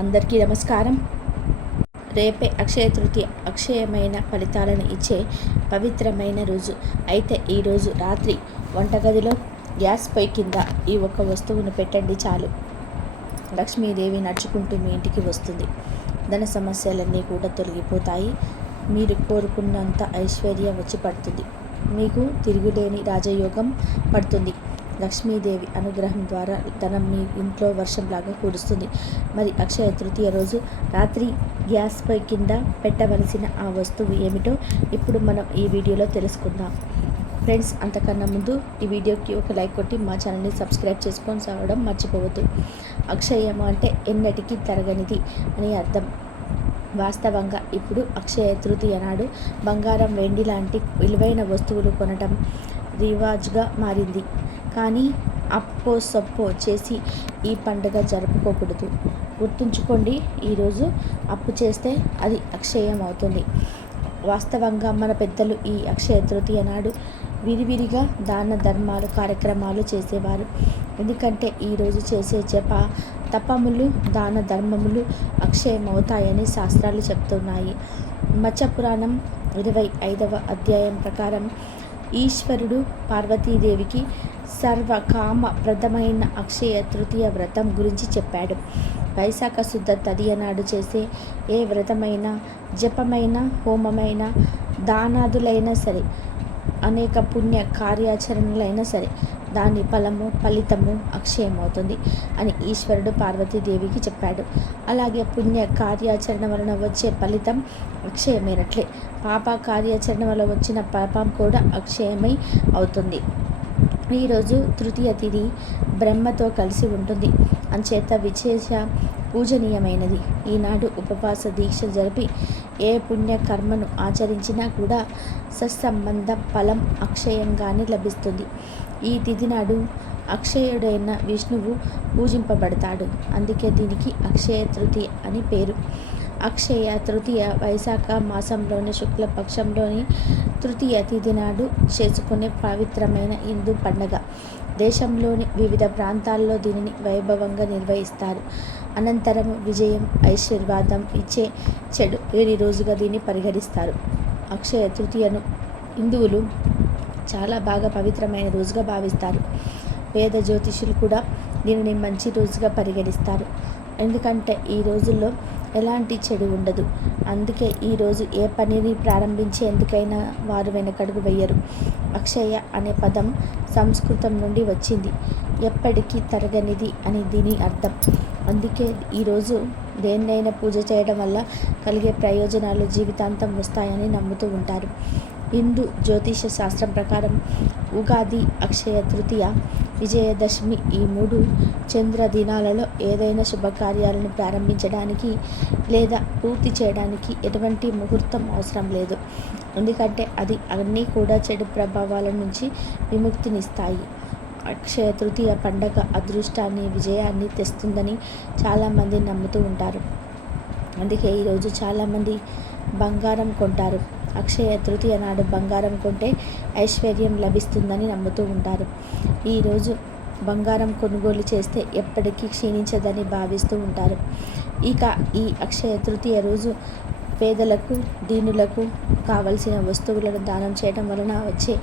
అందరికీ నమస్కారం. రేపే అక్షయ తృతీయ. అక్షయమైన ఫలితాలను ఇచ్చే పవిత్రమైన రోజు. అయితే ఈరోజు రాత్రి వంటగదిలో గ్యాస్ పొయ్యి కింద ఈ ఒక్క వస్తువును పెట్టండి చాలు. లక్ష్మీదేవి నడుచుకుంటూ మీ ఇంటికి వస్తుంది. ధన సమస్యలన్నీ కూడా తొలగిపోతాయి. మీరు కోరుకున్నంత ఐశ్వర్యం వచ్చి పడుతుంది. మీకు తిరుగులేని రాజయోగం పడుతుంది. లక్ష్మీదేవి అనుగ్రహం ద్వారా ధనం మీ ఇంట్లో వర్షంలాగా కురుస్తుంది. మరి అక్షయ తృతీయ రోజు రాత్రి గ్యాస్ పొయ్యి కింద పెట్టవలసిన ఆ వస్తువు ఏమిటో ఇప్పుడు మనం ఈ వీడియోలో తెలుసుకుందాం. ఫ్రెండ్స్, అంతకన్నా ముందు ఈ వీడియోకి ఒక లైక్ కొట్టి మా ఛానల్ని సబ్స్క్రైబ్ చేసుకొని చదవడం మర్చిపోవద్దు. అక్షయం అంటే ఎన్నటికీ తరగనిది అని అర్థం. వాస్తవంగా ఇప్పుడు అక్షయ తృతీయ నాడు బంగారం, వెండి లాంటి విలువైన వస్తువులు కొనటం రివాజ్గా మారింది. కానీ అప్పో సప్పో చేసి ఈ పండుగ జరుపుకోకూడదు. గుర్తుంచుకోండి, ఈరోజు అప్పు చేస్తే అది అక్షయం అవుతుంది. వాస్తవంగా మన పెద్దలు ఈ అక్షయ తృతీయ నాడు విరివిరిగా దాన ధర్మాలు కార్యక్రమాలు చేసేవారు. ఎందుకంటే ఈరోజు చేసే జప తపములు దాన ధర్మములు అక్షయమవుతాయని శాస్త్రాలు చెప్తున్నాయి. మత్స్య పురాణం 25వ అధ్యాయం ప్రకారం ఈశ్వరుడు పార్వతీదేవికి సర్వకామప్రదమైన అక్షయ తృతీయ వ్రతం గురించి చెప్పాడు. వైశాఖ శుద్ధ తదియ నాడు చేసే ఏ వ్రతమైనా, జపమైన, హోమమైన, దానాదులైనా సరే, అనేక పుణ్య కార్యాచరణలైనా సరే దాని ఫలితము అక్షయమవుతుంది అని ఈశ్వరుడు పార్వతీదేవికి చెప్పాడు. అలాగే పుణ్య కార్యాచరణ వలన వచ్చే ఫలితం అక్షయమైనట్లే పాప కార్యాచరణ వల్ల వచ్చిన పాపం కూడా అక్షయమై అవుతుంది. ఈరోజు తృతీయ తిథి బ్రహ్మతో కలిసి ఉంటుంది. అంచేత విశేష పూజనీయమైనది. ఈనాడు ఉపవాస దీక్ష జరిపి ఏ పుణ్యకర్మను ఆచరించినా కూడా సత్సంబంధ ఫలం అక్షయంగానే లభిస్తుంది. ఈ తిథి నాడు అక్షయుడైన విష్ణువు పూజింపబడతాడు. అందుకే దీనికి అక్షయ తృతీయ అని పేరు. అక్షయ తృతీయ వైశాఖ మాసంలోని శుక్లపక్షంలోని తృతీయ తిథి నాడు చేసుకునే పవిత్రమైన హిందూ పండగ. దేశంలోని వివిధ ప్రాంతాల్లో దీనిని వైభవంగా నిర్వహిస్తారు. అనంతరం విజయం, ఐశ్వర్వాదం ఇచ్చే చెడు లేని రోజుగా దీన్ని పరిగణిస్తారు. అక్షయ తృతీయను హిందువులు చాలా బాగా పవిత్రమైన రోజుగా భావిస్తారు. వేద జ్యోతిషులు కూడా దీనిని మంచి రోజుగా పరిగణిస్తారు. ఎందుకంటే ఈ రోజుల్లో ఎలాంటి చెడు ఉండదు. అందుకే ఈరోజు ఏ పనిని ప్రారంభించేందుకైనా వారు వెనకడుగు వేయరు. అక్షయ అనే పదం సంస్కృతం నుండి వచ్చింది. ఎప్పటికీ తరగనిది అని దీని అర్థం. అందుకే ఈరోజు దేన్నైనా పూజ చేయడం వల్ల కలిగే ప్రయోజనాలు జీవితాంతం వస్తాయని నమ్ముతూ ఉంటారు. హిందూ జ్యోతిష శాస్త్రం ప్రకారం ఉగాది, అక్షయ తృతీయ, విజయదశమి ఈ 3 చంద్ర దినాలలో ఏదైనా శుభకార్యాలను ప్రారంభించడానికి లేదా పూర్తి చేయడానికి ఎటువంటి ముహూర్తం అవసరం లేదు. ఎందుకంటే అది అన్నీ కూడా చెడు ప్రభావాల నుంచి విముక్తినిస్తాయి. అక్షయ తృతీయ పండగ అదృష్టాన్ని, విజయాన్ని తెస్తుందని చాలామంది నమ్ముతూ ఉంటారు. అందుకే ఈరోజు చాలామంది బంగారం కొంటారు. అక్షయ తృతీయ నాడు బంగారం కొంటే ఐశ్వర్యం లభిస్తుందని నమ్ముతూ ఉంటారు. ఈరోజు బంగారం కొనుగోలు చేస్తే ఎప్పటికీ క్షీణించదని భావిస్తూ ఉంటారు. ఇక ఈ అక్షయ తృతీయ రోజు పేదలకు, దీనులకు కావలసిన వస్తువులను దానం చేయడం వలన వచ్చే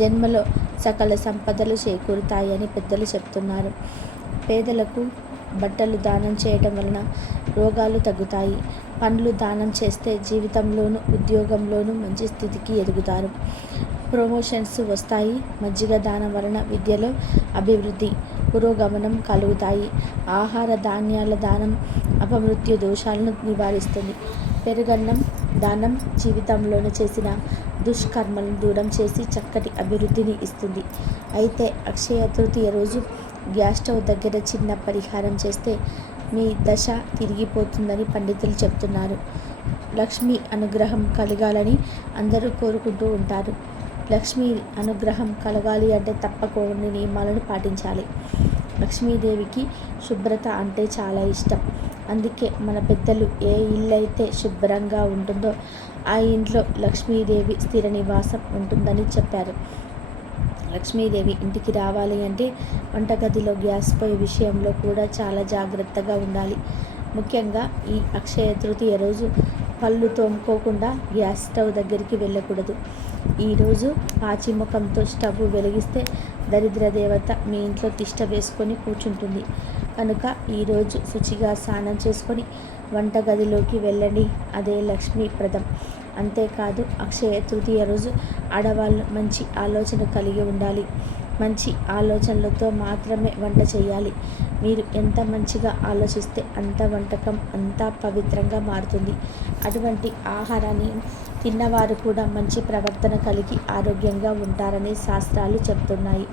జన్మలో సకల సంపదలు చేకూరుతాయని పెద్దలు చెప్తున్నారు. పేదలకు బట్టలు దానం చేయడం వలన రోగాలు తగ్గుతాయి. పండ్లు దానం చేస్తే జీవితంలోనూ, ఉద్యోగంలోనూ మంచి స్థితికి ఎదుగుతారు. ప్రమోషన్స్ వస్తాయి. మజ్జిగ దానం వలన విద్యలో అభివృద్ధి, పురోగమనం కలుగుతాయి. ఆహార ధాన్యాల దానం అపమృత్యు దోషాలను నివారిస్తుంది. పెరుగన్నం దానం జీవితంలోనే చేసిన దుష్కర్మలను దూరం చేసి చక్కటి అభివృద్ధిని ఇస్తుంది. అయితే అక్షయ తృతీయ రోజు గ్యాస్ స్టవ్ దగ్గర చిన్న పరిహారం చేస్తే మీ దశ తిరిగిపోతుందని పండితులు చెప్తున్నారు. లక్ష్మీ అనుగ్రహం కలగాలని అందరూ కోరుకుంటూ ఉంటారు. లక్ష్మీ అనుగ్రహం కలగాలి అంటే తప్పకుండా నియమాలను పాటించాలి. లక్ష్మీదేవికి శుభ్రత అంటే చాలా ఇష్టం. అందుకే మన పెద్దలు ఏ ఇల్లు అయితే శుభ్రంగా ఉంటుందో ఆ ఇంట్లో లక్ష్మీదేవి స్థిర నివాసం ఉంటుందని చెప్పారు. లక్ష్మీదేవి ఇంటికి రావాలి అంటే వంటగదిలో గ్యాస్ పొయ్యి విషయంలో కూడా చాలా జాగ్రత్తగా ఉండాలి. ముఖ్యంగా ఈ అక్షయ తృతీయ రోజు పళ్ళు తోముకోకుండా గ్యాస్ స్టవ్ దగ్గరికి వెళ్ళకూడదు. ఈరోజు పాచిముఖంతో స్టవ్ వెలిగిస్తే దరిద్ర దేవత మీ ఇంట్లో తిష్ట వేసుకొని కూర్చుంటుంది. కనుక ఈరోజు శుచిగా స్నానం చేసుకొని వంటగదిలోకి వెళ్ళండి. అదే లక్ష్మీప్రదం. అంతేకాదు అక్షయ తృతీయ రోజు ఆడవాళ్ళు మంచి ఆలోచన కలిగి ఉండాలి. మంచి ఆలోచనలతో మాత్రమే వంట చేయాలి. మీరు ఎంత మంచిగా ఆలోచిస్తే అంత వంటకం అంత పవిత్రంగా మారుతుంది. అటువంటి ఆహారాన్ని తిన్నవారు కూడా మంచి ప్రవర్తన కలిగి ఆరోగ్యంగా ఉంటారని శాస్త్రాలు చెప్తున్నాయి.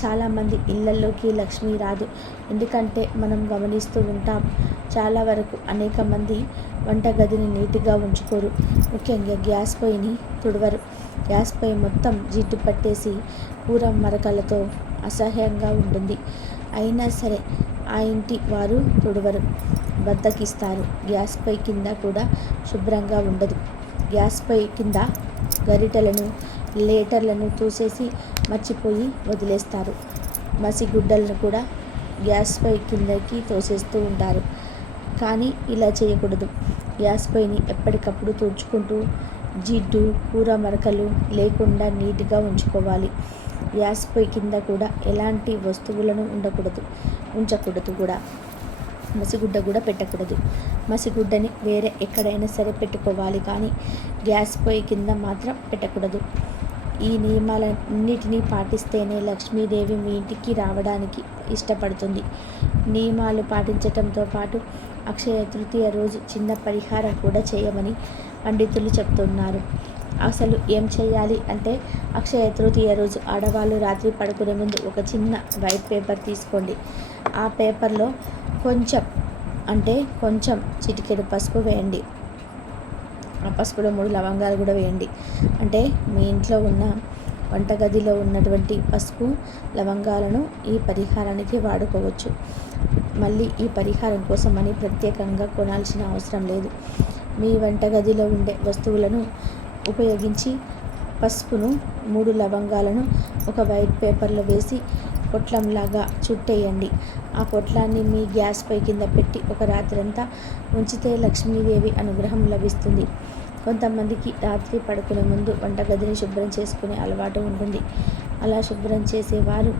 చాలామంది ఇళ్లలోకి లక్ష్మి రాదు. ఎందుకంటే మనం గమనిస్తూ ఉంటాం, చాలా వరకు అనేక మంది వంటగదిని నీట్గా ఉంచుకోరు. ముఖ్యంగా గ్యాస్ పొయ్యిని తుడవరు. గ్యాస్ పొయ్యి మొత్తం జిడ్డు పట్టేసి కూర మరకలతో అసహ్యంగా ఉంటుంది. అయినా సరే ఆ ఇంటి వారు తుడవరు, బద్దకిస్తారు. గ్యాస్ పొయ్యి కింద కూడా శుభ్రంగా ఉండదు. గ్యాస్ పొయ్యి కింద గరిటెలను లేటర్లను తూసేసి మర్చిపోయి వదిలేస్తారు. మసిగుడ్డలను కూడా గ్యాస్ పొయ్యి కిందకి తోసేస్తూ ఉంటారు. కానీ ఇలా చేయకూడదు. గ్యాస్ పొయ్యిని ఎప్పటికప్పుడు తుడుచుకుంటూ జిడ్డు కూర మరకలు లేకుండా నీట్గా ఉంచుకోవాలి. గ్యాస్ పొయ్యి కింద కూడా ఎలాంటి వస్తువులను ఉంచకూడదు కూడా. మసిగుడ్డ కూడా పెట్టకూడదు. మసిగుడ్డని వేరే ఎక్కడైనా సరే పెట్టుకోవాలి, కానీ గ్యాస్ పొయ్యి కింద మాత్రం పెట్టకూడదు. ఈ నియమాలన్నిటినీ పాటిస్తేనే లక్ష్మీదేవి మీ ఇంటికి రావడానికి ఇష్టపడుతుంది. నియమాలు పాటించటంతో పాటు అక్షయ తృతీయ రోజు చిన్న పరిహారం కూడా చేయమని పండితులు చెప్తున్నారు. అసలు ఏం చేయాలి అంటే, అక్షయ తృతీయ రోజు ఆడవాళ్ళు రాత్రి పడుకునే ముందు ఒక చిన్న వైట్ పేపర్ తీసుకోండి. ఆ పేపర్లో కొంచెం చిటికెడు పసుపు వేయండి. ఆ పసుపులో 3 లవంగాలు కూడా వేయండి. అంటే మీ ఇంట్లో ఉన్న వంటగదిలో ఉన్నటువంటి పసుపు లవంగాలను ఈ పరిహారానికి వాడుకోవచ్చు. మళ్ళీ ఈ పరిహారం కోసమని ప్రత్యేకంగా కొనాల్సిన అవసరం లేదు. మీ వంటగదిలో ఉండే వస్తువులను ఉపయోగించి పసుపును 3 లవంగాలను ఒక వైట్ పేపర్లో వేసి పొట్లంలాగా చుట్టేయండి. ఆ పొట్లాన్ని మీ గ్యాస్ పొయ్యి కింద పెట్టి ఒక రాత్రంతా ఉంచితే లక్ష్మీదేవి అనుగ్రహం లభిస్తుంది. కొంతమందికి రాత్రి పడుకునే ముందు వంటగదిని శుభ్రం చేసుకునే అలవాటు ఉంటుంది. అలా శుభ్రం చేసేవారు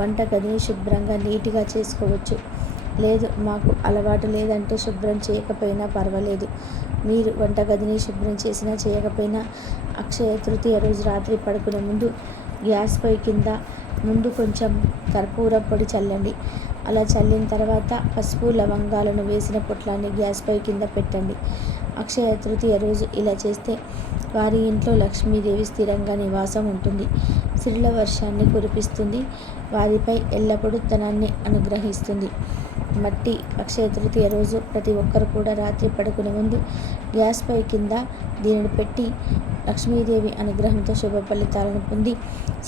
వంటగదిని శుభ్రంగా నీట్గా చేసుకోవచ్చు. లేదు, మాకు అలవాటు లేదంటే శుభ్రం చేయకపోయినా పర్వాలేదు. మీరు వంటగదిని శుభ్రం చేసినా చేయకపోయినా అక్షయ తృతీయ రోజు రాత్రి పడుకునే ముందు గ్యాస్ పొయ్యి కింద ముందు కొంచెం కర్పూరం పొడి చల్లండి. అలా చల్లిన తర్వాత పసుపు లవంగాలను వేసిన పొట్లాన్ని గ్యాస్ పొయ్యి కింద పెట్టండి. అక్షయ తృతీయ రోజు ఇలా చేస్తే వారి ఇంట్లో లక్ష్మీదేవి స్థిరంగా నివాసం ఉంటుంది. సిరుల వర్షాన్ని కురిపిస్తుంది. వారిపై ఎల్లప్పుడూ ధనాన్ని అనుగ్రహిస్తుంది. మట్టి అక్షయ తృతీయ రోజు ప్రతి ఒక్కరు కూడా రాత్రి పడుకునే ముందు గ్యాస్ పొయ్యి కింద దీనిని పెట్టి లక్ష్మీదేవి అనుగ్రహంతో శుభ ఫలితాలను పొంది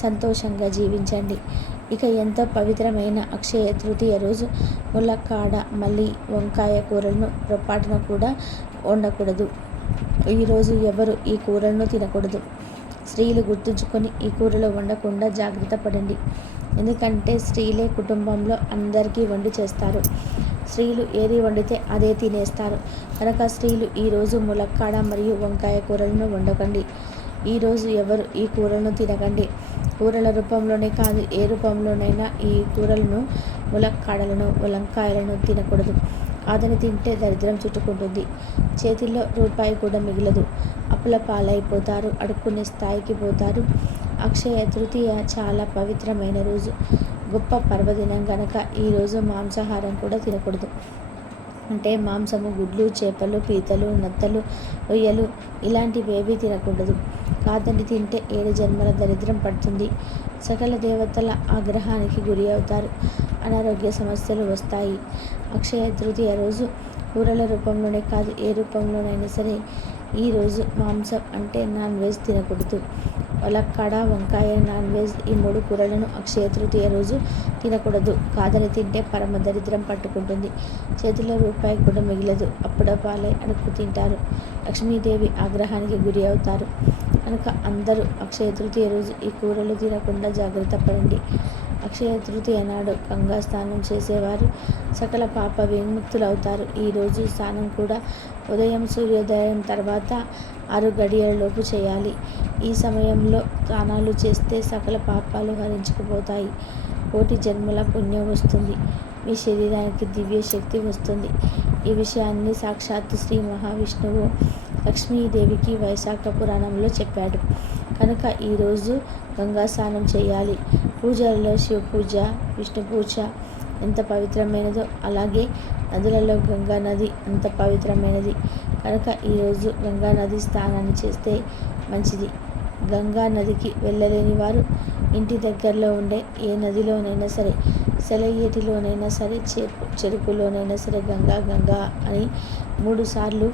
సంతోషంగా జీవించండి. ఇక ఎంతో పవిత్రమైన అక్షయ తృతీయ రోజు ములక్కాడ మళ్ళీ వంకాయ కూరలను పొరపాటున కూడా వండకూడదు. ఈరోజు ఎవరు ఈ కూరలను తినకూడదు. స్త్రీలు గుర్తుంచుకొని ఈ కూరలు వండకుండా జాగ్రత్త పడండి. ఎందుకంటే స్త్రీలే కుటుంబంలో అందరికీ వండి చేస్తారు. స్త్రీలు ఏది వండితే అదే తినేస్తారు. కనుక స్త్రీలు ఈరోజు ములక్కాడ మరియు వంకాయ కూరలను వండకండి. ఈరోజు ఎవరు ఈ కూరలను తినకండి. కూరల రూపంలోనే కాదు, ఏ రూపంలోనైనా ఈ కూరలను ములక్కాడలను వంకాయలను తినకూడదు. అదని తింటే దరిద్రం చుట్టుకుంటుంది. చేతిలో రూపాయి కూడా మిగలదు. అప్పుల పాలైపోతారు. అడుక్కునే స్థాయికి పోతారు. అక్షయ తృతీయ చాలా పవిత్రమైన రోజు, గొప్ప పర్వదినం గనక ఈరోజు మాంసాహారం కూడా తినకూడదు. అంటే మాంసము, గుడ్లు, చేపలు, పీతలు, నత్తలు, రొయ్యలు ఇలాంటివేవీ తినకూడదు. కాదని తింటే 7 జన్మల దరిద్రం పడుతుంది. సకల దేవతల ఆగ్రహానికి గురి అవుతారు. అనారోగ్య సమస్యలు వస్తాయి. అక్షయ తృతీయ రోజు కూరల రూపంలోనే కాదు, ఏ రూపంలోనైనా సరే ఈరోజు మాంసం అంటే నాన్ వెజ్ తినకూడదు. ములక్కాడ, వంకాయ, నాన్ వెజ్ ఈ 3 కూరలను అక్షయ తృతీయ రోజు తినకూడదు. కాదని తింటే పరమ దరిద్రం పట్టుకుంటుంది. చేతిలో రూపాయి కూడా మిగలదు. అప్పుడ పాలై అడుక్కు తింటారు. లక్ష్మీదేవి ఆగ్రహానికి గురి అవుతారు. కనుక అందరూ అక్షయ తృతీయ రోజు ఈ కూరలు తినకుండా జాగ్రత్త పడండి. అక్షయ తృతీయ నాడు గంగా స్నానం చేసేవారు సకల పాప విముక్తులవుతారు. ఈరోజు స్నానం కూడా ఉదయం సూర్యోదయం తర్వాత 6 గడియలలోపు చేయాలి. ఈ సమయంలో స్నానాలు చేస్తే సకల పాపాలు హరించుకుపోతాయి. కోటి జన్మల పుణ్యం వస్తుంది. మీ శరీరానికి దివ్య శక్తి వస్తుంది. ఈ విషయాన్ని సాక్షాత్తు శ్రీ మహావిష్ణువు లక్ష్మీదేవికి వైశాఖ పురాణంలో చెప్పాడు. కనుక ఈరోజు గంగా స్నానం చేయాలి. పూజలలో శివ పూజ, విష్ణు పూజ ఎంత పవిత్రమైనదో అలాగే నదులలో గంగా నది అంత పవిత్రమైనది. కనుక ఈరోజు గంగా నది స్నానాన్ని చేస్తే మంచిది. గంగా నదికి వెళ్ళలేని వారు ఇంటి దగ్గరలో ఉండే ఏ నదిలోనైనా సరే, సెలయేటిలోనైనా సరే, చెరుకులోనైనా సరే గంగా గంగా అని 3 సార్లు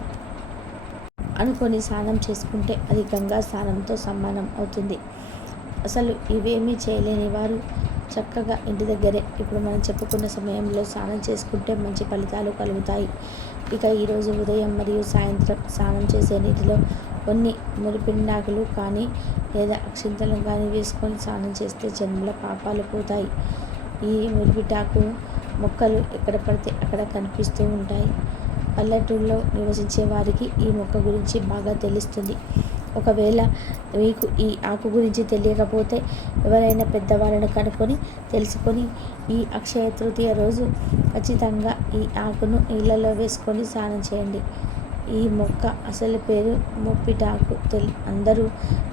అనుకొని స్నానం చేసుకుంటే అది గంగా స్నానంతో సమానం అవుతుంది. అసలు ఇవేమీ చేయలేని వారు చక్కగా ఇంటి దగ్గరే ఇప్పుడు మనం చెప్పుకున్న సమయంలో స్నానం చేసుకుంటే మంచి ఫలితాలు కలుగుతాయి. ఇక ఈరోజు ఉదయం మరియు సాయంత్రం స్నానం చేసే నీటిలో కొన్ని మురిపిండాకులు కానీ లేదా అక్షింతలు కానీ వేసుకొని స్నానం చేస్తే జన్మల పాపాలు పోతాయి. ఈ మురిపిటాకు మొక్కలు ఎక్కడ పడితే అక్కడ కనిపిస్తూ ఉంటాయి. పల్లెటూళ్ళలో నివసించే వారికి ఈ మొక్క గురించి బాగా తెలుస్తుంది. ఒకవేళ మీకు ఈ ఆకు గురించి తెలియకపోతే ఎవరైనా పెద్దవాళ్ళను కనుక్కొని తెలుసుకొని ఈ అక్షయ తృతీయ రోజు ఖచ్చితంగా ఈ ఆకును నీళ్ళలో వేసుకొని స్నానం చేయండి. ఈ మొక్క అసలు పేరు ముప్పిటాకు, అందరూ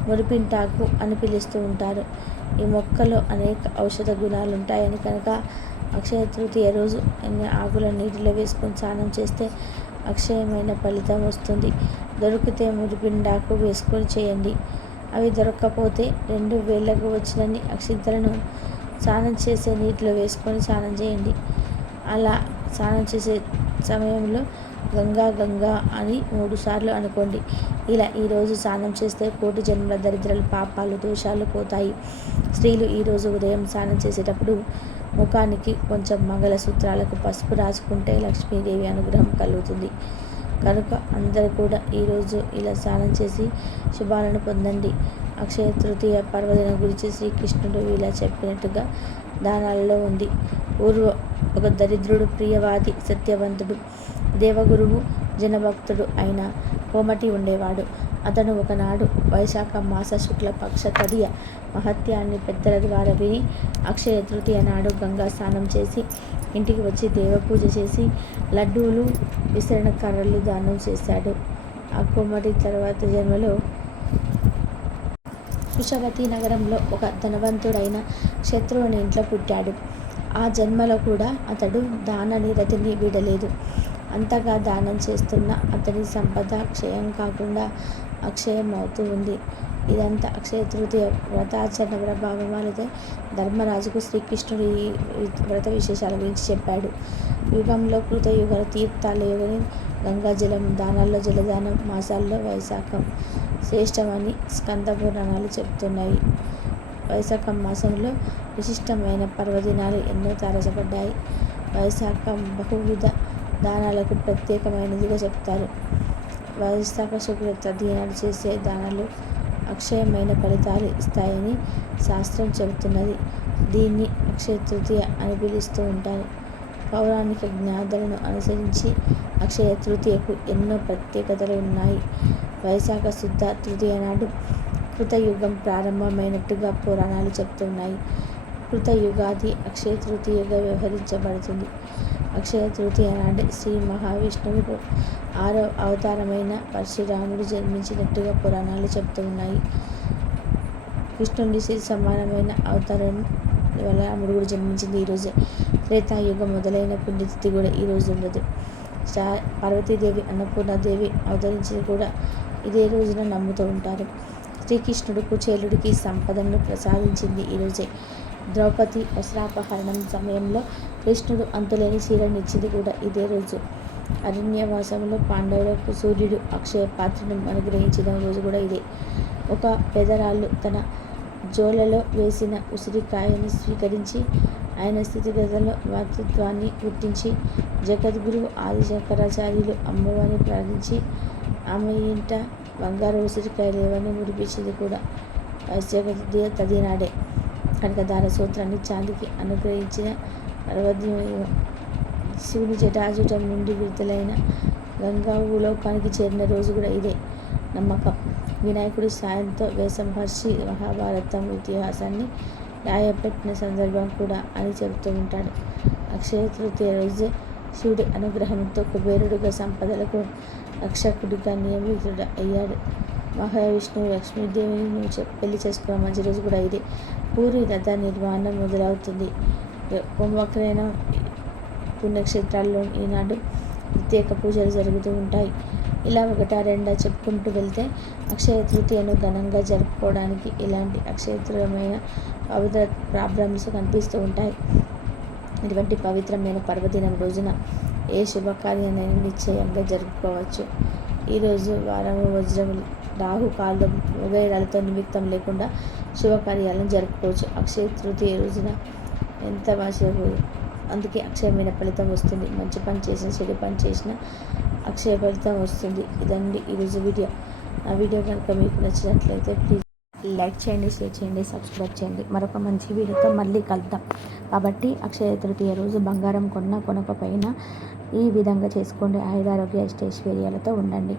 మురిపింటాకు అని పిలుస్తూ ఉంటారు. ఈ మొక్కలో అనేక ఔషధ గుణాలు ఉంటాయని కనుక అక్షయ తృతీయ రోజు ఆకుల నీటిలో వేసుకొని స్నానం చేస్తే అక్షయమైన ఫలితం వస్తుంది. దొరికితే మురిపిండాకు వేసుకొని చేయండి. అవి దొరక్కపోతే 2 వేళ్లకు వచ్చినన్ని అక్షింతలను స్నానం చేసే నీటిలో వేసుకొని స్నానం చేయండి. అలా స్నానం చేసే సమయంలో గంగా గంగా అని 3 సార్లు అనుకోండి. ఇలా ఈరోజు స్నానం చేస్తే కోటి జన్మల దరిద్రాలు, పాపాలు, దోషాలు పోతాయి. స్త్రీలు ఈరోజు ఉదయం స్నానం చేసేటప్పుడు ముఖానికి కొంచెం మంగళసూత్రాలకు పసుపు రాసుకుంటే లక్ష్మీదేవి అనుగ్రహం కలుగుతుంది. కనుక అందరూ కూడా ఈరోజు ఇలా స్నానం చేసి శుభాలను పొందండి. అక్షయ తృతీయ పర్వదినం గురించి శ్రీకృష్ణుడు ఇలా చెప్పినట్టుగా దానాలలో ఉంది. పూర్వం ఒక దరిద్రుడు, ప్రియవాది, సత్యవంతుడు, దేవగురువు, జనభక్తుడు అయిన కోమటి ఉండేవాడు. అతను ఒకనాడు వైశాఖ మాస శుక్లపక్ష తదియ మహత్యాన్ని పెద్దల ద్వారా విని అక్షయ తృతీయ నాడు గంగా స్నానం చేసి ఇంటికి వచ్చి దేవపూజ చేసి లడ్డూలు, విసరణ కర్రలు దానం చేశాడు. ఆ కోమటి తర్వాత జన్మలో కుశవతి నగరంలో ఒక ధనవంతుడైన క్షత్రువుని ఇంట్లో పుట్టాడు. ఆ జన్మలో కూడా అతడు దాన నిరతిని వీడలేదు. అంతగా దానం చేస్తున్న అతని సంపద క్షయం కాకుండా అక్షయం అవుతూ ఉంది. ఇదంతా అక్షయ తృతీయ వ్రతాచరణ ప్రభావం వల్లదే. ధర్మరాజుకు శ్రీకృష్ణుడు ఈ వ్రత విశేషాల గురించి చెప్పాడు. యుగంలో కృతయుగ తీర్థాల యుగని గంగాజలం, దానాల్లో జలదానం, మాసాల్లో వైశాఖం శ్రేష్టమని స్కంద పురాణాలు చెబుతున్నాయి. వైశాఖ మాసంలో విశిష్టమైన పర్వదినాలు ఎన్నో తారసపడ్డాయి. వైశాఖం బహువిధ దానాలకు ప్రత్యేకమైనదిగా చెప్తారు. వైశాఖ శుక్ల తదియ నాడు చేసే దానాలు అక్షయమైన ఫలితాలు ఇస్తాయని శాస్త్రం చెబుతున్నది. దీన్ని అక్షయ తృతీయ అని పిలుస్తూ ఉంటారు. పౌరాణిక జ్ఞాతలను అనుసరించి అక్షయ తృతీయకు ఎన్నో ప్రత్యేకతలు ఉన్నాయి. వైశాఖ శుద్ధ తృతీయ నాడు కృతయుగం ప్రారంభమైనట్టుగా పురాణాలు చెబుతున్నాయి. కృతయుగాది అక్షయ తృతీయగా వ్యవహరించబడుతుంది. అక్షయ తృతీయ నాడు శ్రీ మహావిష్ణువుకు 6వ అవతారమైన పరశురాముడు జన్మించినట్టుగా పురాణాలు చెబుతూ ఉన్నాయి. కృష్ణుడి శ్రీ సమానమైన అవతారం వల్ల రాముడు కూడా జన్మించింది ఈరోజే. త్రేతాయుగం మొదలైన పుణ్యతిథి కూడా ఈరోజు ఉండదు. పార్వతీదేవి, అన్నపూర్ణాదేవి అవతరించింది కూడా ఇదే రోజున నమ్ముతూ ఉంటారు. శ్రీకృష్ణుడు కుచేలుడికి సంపదను ప్రసాదించింది ఈరోజే. ద్రౌపది వస్త్రాపహరణం సమయంలో కృష్ణుడు అంతులేని చీరనిచ్చింది కూడా ఇదే రోజు. అరణ్యవాసంలో పాండవులకు సూర్యుడు అక్షయ పాత్రను అనుగ్రహించిన రోజు కూడా ఇదే. ఒక పెదరాళ్ళు తన జోలలో వేసిన ఉసిరికాయని స్వీకరించి ఆయన స్థితిగతుల వాతృత్వాన్ని గుర్తించి జగద్గురువు ఆదిశంకరాచార్యులు అమ్మవారిని ప్రార్థించి ఆమె ఇంట బంగారు ఉసిరికాయ లేవని మురిపించింది కూడా వైశాఖ తదినాడే. కనకదార సూత్రాన్ని చాందికి అనుగ్రహించిన పర్వదిన శివుని జటాజుటం నుండి విడుదలైన గంగా భూలోకానికి చేరిన రోజు కూడా ఇదే నమ్మకం. వినాయకుడి సాయంతో వేసమహర్షి మహాభారతం ఇతిహాసాన్ని రాయపెట్టిన సందర్భం కూడా అని చెబుతూ ఉంటాడు. అక్షయ తృతీయ రోజే శివుడి అనుగ్రహంతో కుబేరుడిగా సంపదలకు రక్షకుడిగా నియమితుడు అయ్యాడు. మహావిష్ణువు లక్ష్మీదేవిని పెళ్లి చేసుకున్న మంచి రోజు కూడా ఇదే. పూరి రథ నిర్మాణం మొదలవుతుంది. కుంభకరైన పుణ్యక్షేత్రాల్లో ఈనాడు ప్రత్యేక పూజలు జరుగుతూ ఉంటాయి. ఇలా ఒకటా రెండా చెప్పుకుంటూ వెళ్తే అక్షయ తృతీయను ఘనంగా జరుపుకోవడానికి ఇలాంటి అక్షయతృమైన పవిత్ర ప్రాబ్లమ్స్ కనిపిస్తూ ఉంటాయి. ఇటువంటి పవిత్రమైన పర్వదినం రోజున ఏ శుభకార్యాన్ని నిశ్చయంగా జరుపుకోవచ్చు. ఈరోజు వారము వజ్రములు రాహుకాలం వగైరాలతో నిమిత్తం లేకుండా శుభకార్యాలను జరుపుకోవచ్చు. అక్షయ తృతీయ రోజున ఎంత మంచి, అందుకే అక్షయమైన ఫలితం వస్తుంది. మంచి పని చేసిన చెడు పని చేసిన అక్షయ ఫలితం వస్తుంది. ఇదండి ఈరోజు వీడియో. ఆ వీడియో కనుక మీకు నచ్చినట్లయితే ప్లీజ్ లైక్ చేయండి, షేర్ చేయండి, సబ్స్క్రైబ్ చేయండి. మరొక మంచి వీడియోతో మళ్ళీ కలుద్దాం. కాబట్టి అక్షయ తృతీయ రోజు బంగారం కొనకపోయినా ఈ విధంగా చేసుకోండి. ఆయురారోగ్య అష్టైశ్వర్యాలతో ఉండండి.